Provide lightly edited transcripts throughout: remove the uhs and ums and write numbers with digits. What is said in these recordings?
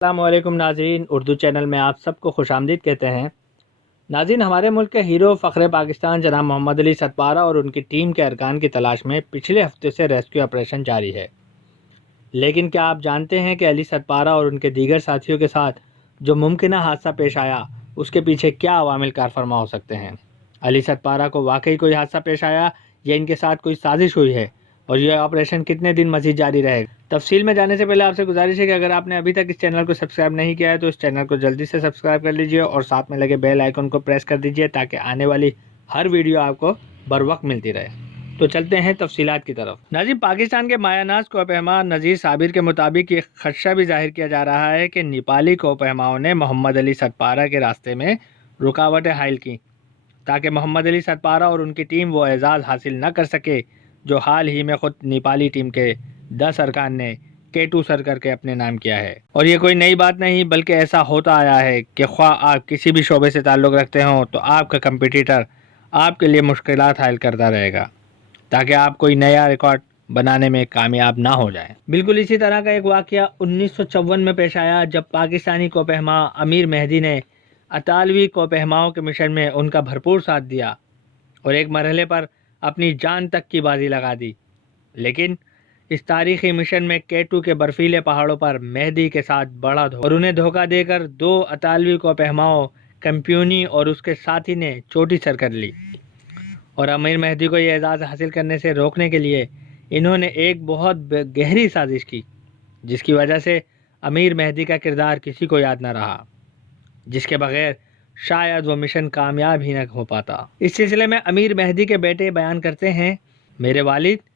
السلام علیکم ناظرین، اردو چینل میں آپ سب کو خوش آمدید کہتے ہیں۔ ناظرین، ہمارے ملک کے ہیرو فخر پاکستان جناب محمد علی ستپارہ اور ان کی ٹیم کے ارکان کی تلاش میں پچھلے ہفتے سے ریسکیو آپریشن جاری ہے۔ لیکن کیا آپ جانتے ہیں کہ علی ستپارہ اور ان کے دیگر ساتھیوں کے ساتھ جو ممکنہ حادثہ پیش آیا اس کے پیچھے کیا عوامل کار فرما ہو سکتے ہیں؟ علی ستپارہ کو واقعی کوئی حادثہ پیش آیا یا ان کے ساتھ کوئی سازش ہوئی ہے، اور یہ آپریشن کتنے دن مزید جاری رہے گا؟ تفصیل میں جانے سے پہلے آپ سے گزارش ہے کہ اگر آپ نے ابھی تک اس چینل کو سبسکرائب نہیں کیا ہے تو اس چینل کو جلدی سے سبسکرائب کر لیجئے اور ساتھ میں لگے بیل آئیکن کو پریس کر دیجئے تاکہ آنے والی ہر ویڈیو آپ کو بر وقت ملتی رہے۔ تو چلتے ہیں تفصیلات کی طرف۔ ناظرین، پاکستان کے مایہ ناز کوہ پیما نذیر صابر کے مطابق یہ خدشہ بھی ظاہر کیا جا رہا ہے کہ نیپالی کوہ پیماؤں نے محمد علی ستپارہ کے راستے میں رکاوٹیں حائل کیں تاکہ محمد علی ستپارہ اور ان کی ٹیم وہ اعزاز حاصل نہ کر سکے جو حال ہی میں خود نیپالی ٹیم کے 10 ارکان نے K2 سر کر کے اپنے نام کیا ہے۔ اور یہ کوئی نئی بات نہیں بلکہ ایسا ہوتا آیا ہے کہ خواہ آپ کسی بھی شعبے سے تعلق رکھتے ہوں تو آپ کا کمپیٹیٹر آپ کے لیے مشکلات حائل کرتا رہے گا تاکہ آپ کوئی نیا ریکارڈ بنانے میں کامیاب نہ ہو جائیں۔ بالکل اسی طرح کا ایک واقعہ 1954 میں پیش آیا جب پاکستانی کوہ پیما امیر مہدی نے اطالوی کوہ پیماؤں کے مشن میں ان کا بھرپور ساتھ دیا اور ایک مرحلے پر اپنی جان تک کی بازی لگا دی۔ لیکن اس تاریخی مشن میں K2 کے برفیلے پہاڑوں پر مہدی کے ساتھ بڑا اور انہیں دھوکہ دے کر 2 اطالوی کوہ پیماؤں کمپیونی اور اس کے ساتھی نے چوٹی سر کر لی، اور امیر مہدی کو یہ اعزاز حاصل کرنے سے روکنے کے لیے انہوں نے ایک بہت گہری سازش کی جس کی وجہ سے امیر مہدی کا کردار کسی کو یاد نہ رہا، جس کے بغیر شاید وہ مشن کامیاب ہی نہ ہو پاتا۔ اس سلسلے میں امیر مہدی کے بیٹے بیان کرتے ہیں، میرے والد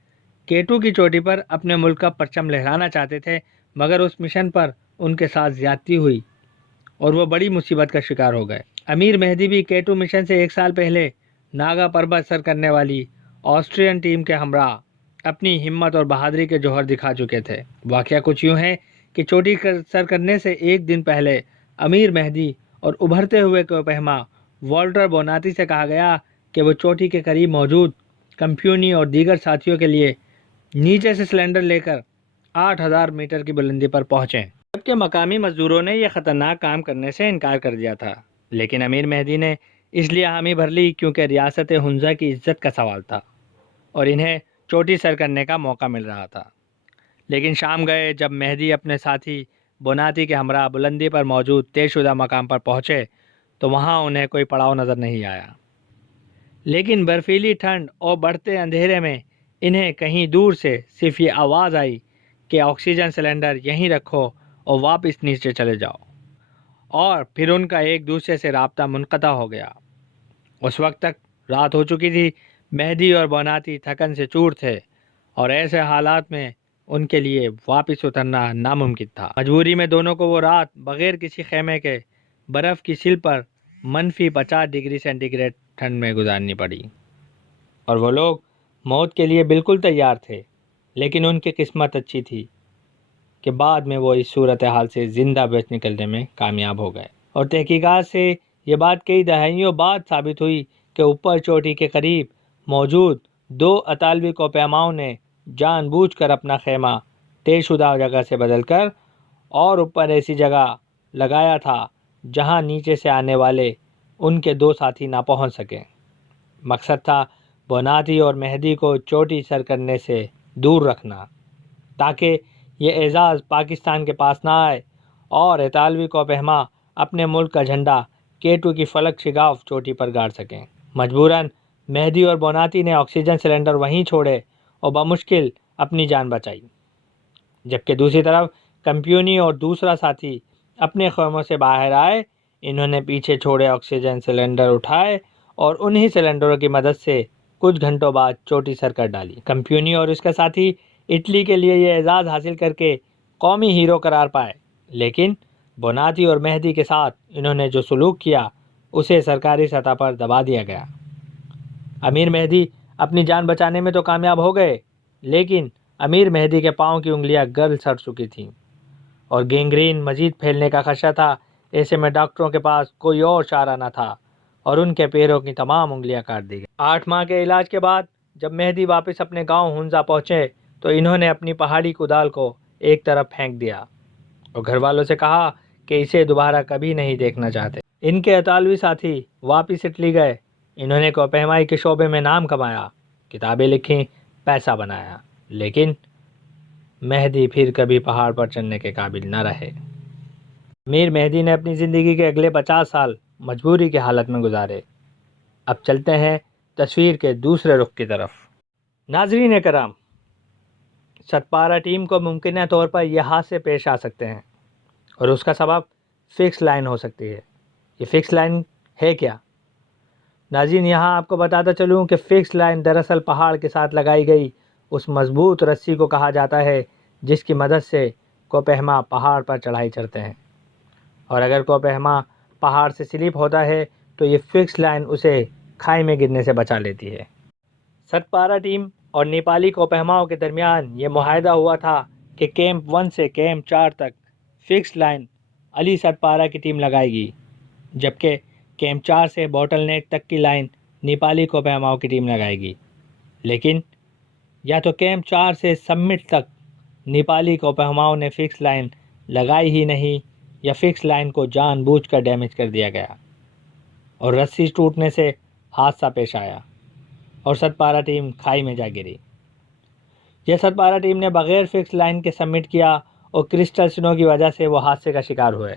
K2 کی چوٹی پر اپنے ملک کا پرچم لہرانا چاہتے تھے، مگر اس مشن پر ان کے ساتھ زیادتی ہوئی اور وہ بڑی مصیبت کا شکار ہو گئے۔ امیر مہدی بھی K2 مشن سے 1 سال پہلے ناگا پربت سر کرنے والی آسٹرین ٹیم کے ہمراہ اپنی ہمت اور بہادری کے جوہر دکھا چکے تھے۔ واقعہ کچھ یوں ہے کہ چوٹی سر کرنے سے 1 دن پہلے امیر مہدی اور ابھرتے ہوئے کوہ پیما والٹر بوناتی سے کہا گیا کہ وہ چوٹی کے قریب موجود کمپیونی اور دیگر ساتھیوں کے لیے نیچے سے سلنڈر لے کر 8000 میٹر کی بلندی پر پہنچیں، جبکہ مقامی مزدوروں نے یہ خطرناک کام کرنے سے انکار کر دیا تھا، لیکن امیر مہدی نے اس لیے حامی بھر لی کیونکہ ریاست ہنزا کی عزت کا سوال تھا اور انہیں چوٹی سر کرنے کا موقع مل رہا تھا۔ لیکن شام گئے جب مہدی اپنے ساتھی بوناتی کے ہمراہ بلندی پر موجود طے شدہ مقام پر پہنچے تو وہاں انہیں کوئی پڑاؤ نظر نہیں آیا، لیکن برفیلی ٹھنڈ اور بڑھتے اندھیرے میں انہیں کہیں دور سے صرف یہ آواز آئی کہ آکسیجن سلنڈر یہیں رکھو اور واپس نیچے چلے جاؤ، اور پھر ان کا ایک دوسرے سے رابطہ منقطع ہو گیا۔ اس وقت تک رات ہو چکی تھی، مہدی اور بوناتی تھکن سے چور تھے اور ایسے حالات میں ان کے لیے واپس اترنا ناممکن تھا۔ مجبوری میں دونوں کو وہ رات بغیر کسی خیمے کے برف کی سل پر -50 ڈگری سینٹی گریڈ ٹھنڈ میں گزارنی پڑی، اور وہ لوگ موت کے لیے بالکل تیار تھے، لیکن ان کی قسمت اچھی تھی کہ بعد میں وہ اس صورتحال سے زندہ بچ نکلنے میں کامیاب ہو گئے۔ اور تحقیقات سے یہ بات کئی دہائیوں بعد ثابت ہوئی کہ اوپر چوٹی کے قریب موجود 2 اطالوی کوہ پیماؤں نے جان بوجھ کر اپنا خیمہ طے شدہ جگہ سے بدل کر اور اوپر ایسی جگہ لگایا تھا جہاں نیچے سے آنے والے ان کے 2 ساتھی نہ پہنچ سکیں۔ مقصد تھا بوناتی اور مہدی کو چوٹی سر کرنے سے دور رکھنا تاکہ یہ اعزاز پاکستان کے پاس نہ آئے اور اطالوی کوہ پیما اپنے ملک کا جھنڈا K2 کی فلک شگاف چوٹی پر گاڑ سکیں۔ مجبوراً مہدی اور بوناتی نے آکسیجن سلنڈر وہیں چھوڑے اور بمشکل اپنی جان بچائی، جبکہ دوسری طرف کمپیونی اور دوسرا ساتھی اپنے خیموں سے باہر آئے۔ انہوں نے پیچھے چھوڑے آکسیجن سلنڈر اٹھائے اور انہی سلنڈروں کی مدد سے کچھ گھنٹوں بعد چوٹی سر کر ڈالی۔ کمپیونی اور اس کا ساتھی اٹلی کے لیے یہ اعزاز حاصل کر کے قومی ہیرو قرار پائے، لیکن بوناتی اور مہدی کے ساتھ انہوں نے جو سلوک کیا اسے سرکاری سطح پر دبا دیا گیا۔ امیر مہدی اپنی جان بچانے میں تو کامیاب ہو گئے، لیکن امیر مہدی کے پاؤں کی انگلیاں گل سڑ چکی تھیں اور گینگرین مزید پھیلنے کا خدشہ تھا۔ ایسے میں ڈاکٹروں کے پاس کوئی اور چارہ نہ تھا اور ان کے پیروں کی تمام انگلیاں کاٹ دی گئیں۔ 8 ماہ کے علاج کے بعد جب مہدی واپس اپنے گاؤں ہنزا پہنچے تو انہوں نے اپنی پہاڑی کدال کو ایک طرف پھینک دیا اور گھر والوں سے کہا کہ اسے دوبارہ کبھی نہیں دیکھنا چاہتے۔ ان کے اطالوی ساتھی واپس اٹلی گئے۔ انہوں نے کوہ کے شعبے میں نام کمایا، کتابیں لکھیں، پیسہ بنایا، لیکن مہدی پھر کبھی پہاڑ پر چڑھنے کے قابل نہ رہے۔ امیر مہدی نے اپنی زندگی کے اگلے 50 سال مجبوری کی حالت میں گزارے۔ اب چلتے ہیں تصویر کے دوسرے رخ کی طرف۔ ناظرین کرام، ستپارا ٹیم کو ممکنہ طور پر یہ حادثے پیش آ سکتے ہیں اور اس کا سبب فکس لائن ہو سکتی ہے۔ یہ فکس لائن ہے کیا؟ ناظرین، یہاں آپ کو بتاتا چلوں کہ فکس لائن دراصل پہاڑ کے ساتھ لگائی گئی اس مضبوط رسی کو کہا جاتا ہے جس کی مدد سے کوہ پہاڑ پر چڑھائی چڑھتے ہیں، اور اگر کوہ پہاڑ سے سلپ ہوتا ہے تو یہ فکس لائن اسے کھائی میں گرنے سے بچا لیتی ہے۔ ستپارا ٹیم اور نیپالی کوہ کے درمیان یہ معاہدہ ہوا تھا کہ کیمپ 1 سے کیمپ 4 تک فکس لائن علی ستپارا کی ٹیم لگائے گی، جبکہ کیمپ 4 سے بوٹل نیک تک کی لائن نیپالی کوہ کی ٹیم لگائے گی۔ لیکن یا تو کیمپ 4 سے سمٹ تک نیپالی کوہ نے فکس لائن لگائی ہی نہیں، یا فکس لائن کو جان بوجھ کر ڈیمیج کر دیا گیا اور رسی ٹوٹنے سے حادثہ پیش آیا اور ستپارا ٹیم کھائی میں جا گری۔ یہ ستپارا ٹیم نے بغیر فکس لائن کے سبمٹ کیا اور کرسٹل سنو کی وجہ سے وہ حادثے کا شکار ہوئے۔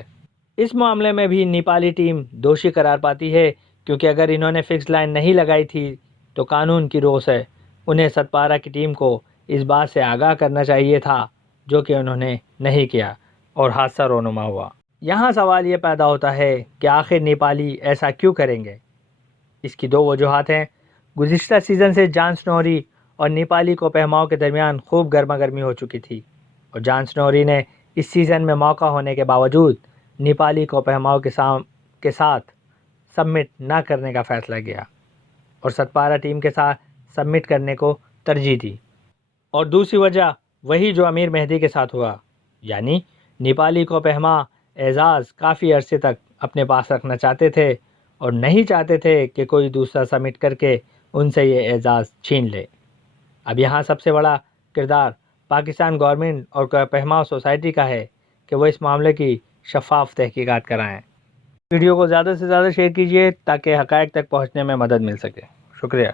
اس معاملے میں بھی نیپالی ٹیم دوشی قرار پاتی ہے، کیونکہ اگر انہوں نے فکس لائن نہیں لگائی تھی تو قانون کی روح سے انہیں ستپارا کی ٹیم کو اس بات سے آگاہ کرنا چاہیے تھا، جو کہ انہوں نے نہیں کیا اور حادثہ رونما ہوا۔ یہاں سوال یہ پیدا ہوتا ہے کہ آخر نیپالی ایسا کیوں کریں گے؟ اس کی 2 وجوہات ہیں۔ گزشتہ سیزن سے جان سنوری اور نیپالی کوہ کے درمیان خوب گرما گرمی ہو چکی تھی، اور جان سنوری نے اس سیزن میں موقع ہونے کے باوجود نیپالی کوہ کے ساتھ سبمٹ نہ کرنے کا فیصلہ کیا اور ستپارا ٹیم کے ساتھ سبمٹ کرنے کو ترجیح دی۔ اور دوسری وجہ وہی جو امیر مہدی کے ساتھ ہوا، یعنی نیپالی کوہ اعزاز کافی عرصے تک اپنے پاس رکھنا چاہتے تھے اور نہیں چاہتے تھے کہ کوئی دوسرا سبمٹ کر کے ان سے یہ اعزاز چھین لے۔ اب یہاں سب سے بڑا کردار پاکستان گورنمنٹ اور کوہ سوسائٹی کا ہے کہ وہ اس معاملے کی شفاف تحقیقات کرائیں۔ ویڈیو کو زیادہ سے زیادہ شیئر کیجیے تاکہ حقائق تک پہنچنے میں مدد مل سکے۔ شکریہ۔